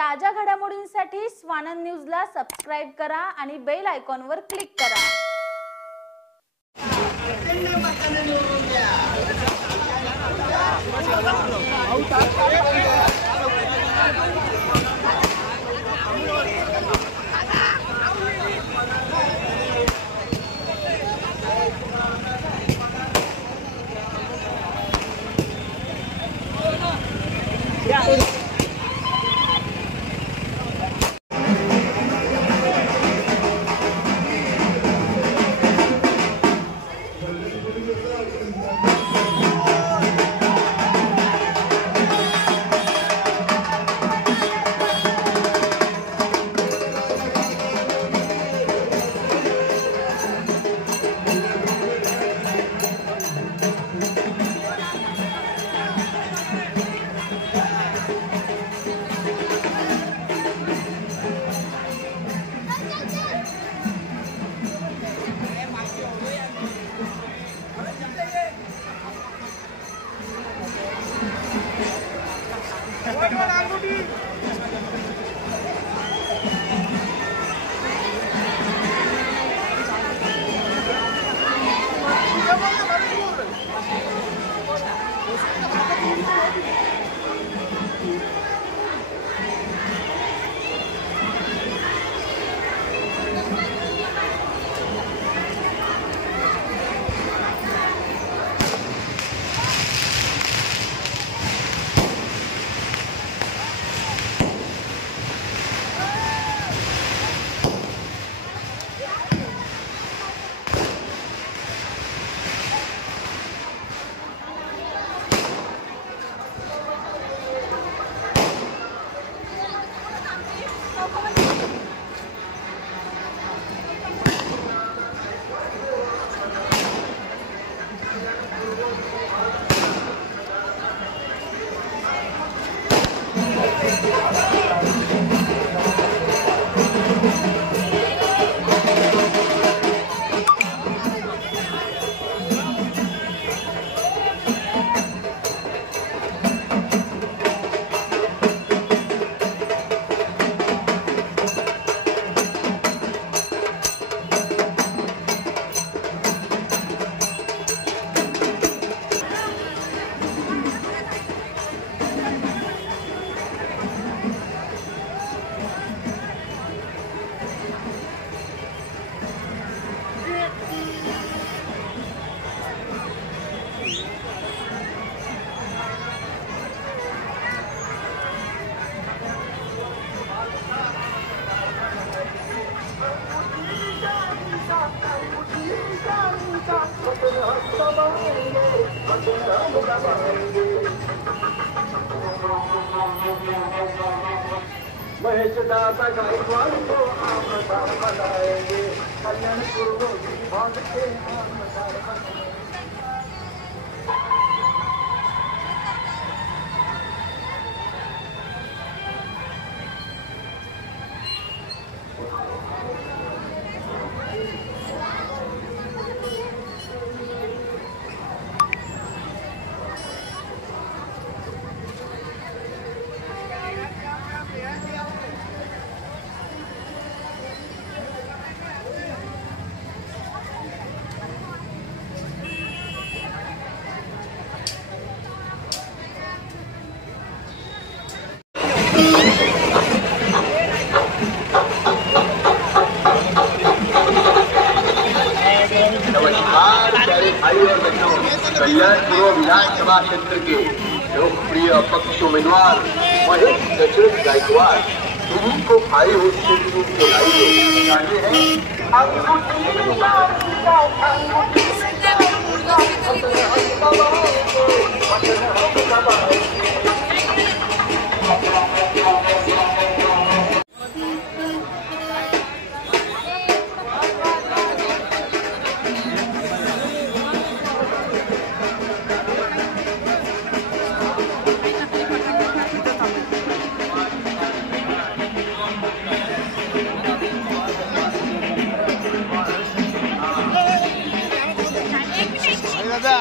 ताज्या घडामोडींसाठी स्वानंद न्यूजला सबस्क्राइब करा आणि बेल आयकॉनवर क्लिक करा। महेश दाता गायकवाड़ को आमदार बनाएंगे, कल्याणपुर भाग के आमदार बनाएंगे। कल्याणपुर विधानसभा क्षेत्र के लोकप्रिय अपक्ष उम्मीदवार महेश दशरथ गायकवाड़ इन्हीं को भारी होती के दादा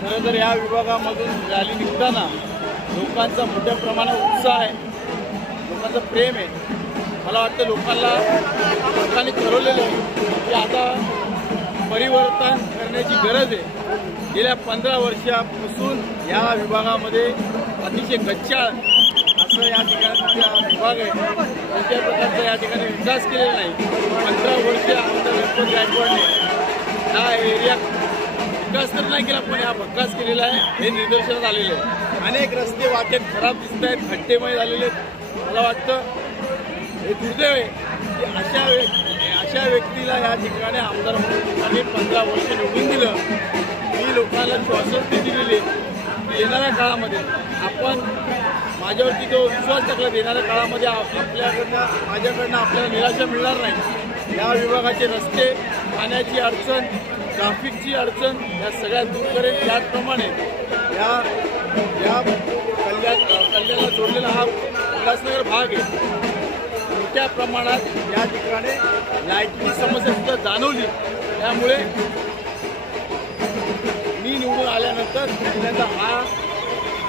खरं तर या विभागामधून रॅली निघताना लोकांचा मोठ्या प्रमाणात उत्साह आहे, लोकांचं प्रेम आहे. मला वाटतं लोकांनी ठरवलेलं आहे की आता परिवर्तन करण्याची गरज आहे. गेल्या 15 वर्षापासून या विभागामध्ये अतिशय गच्चाळ असं या ठिकाणचा विभाग आहे. कोणत्याही प्रकारचा या ठिकाणी विकास केलेला नाही. 15 वर्ष आमदार गणपत गायकवाडने हा एरिया विकास तर नाही केला, पण हा भक्कास केलेला आहे हे निदर्शनात आलेलं आहे. अनेक रस्ते वाटेत खराब दिसत आहेत, खड्डेमय झालेले आहेत. मला वाटतं हे दुर्दैव आहे की अशा व्यक्तीला या ठिकाणी आमदार म्हणून 15 वर्ष निवडून दिलं. मी लोकांना श्वासवृत्ती दिलेली की येणाऱ्या काळामध्ये आपण माझ्यावरती जो विश्वास टाकला, येणाऱ्या काळामध्ये माझ्याकडनं आपल्याला निराशा मिळणार नाही. या विभागाचे रस्ते, पाण्याची अडचण, ट्रॅफिकची अडचण या सगळ्या दूर करेल. त्याचप्रमाणे या कल्याणला जोडलेला हा उल्हासनगर भाग आहे. मोठ्या प्रमाणात या ठिकाणी लाईटची समस्या सुद्धा जाणवली. त्यामुळे मी निवडून आल्यानंतर पहिल्यांदा हा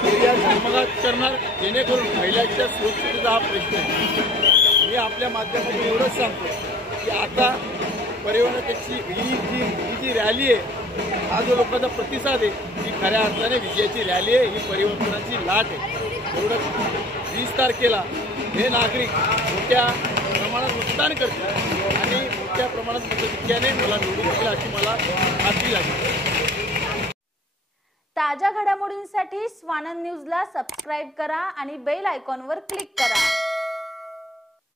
एरिया झगमगाट करणार, जेणेकरून महिलांच्या सुरक्षिततेचा हा प्रश्न आहे. मी आपल्या माध्यमातून एवढंच सांगतो की आता परिवहनाची ही जी रॅली आहे, हा जो लोकांचा प्रतिसाद आहे, ही खऱ्या अर्थाने विजयाची रॅली आहे. ही परिवर्तनाची लाट आहे. एवढं 20 तारखेला हे नागरिक मोठ्या प्रमाणात मतदान करतील आणि मोठ्या प्रमाणात मताधिक्याने मला निवडून येईल अशी मला खात्री लागली. ताज्या घडामोडींसाठी स्वानंद न्यूजला सबस्क्राईब करा आणि बेल आयकॉनवर क्लिक करा.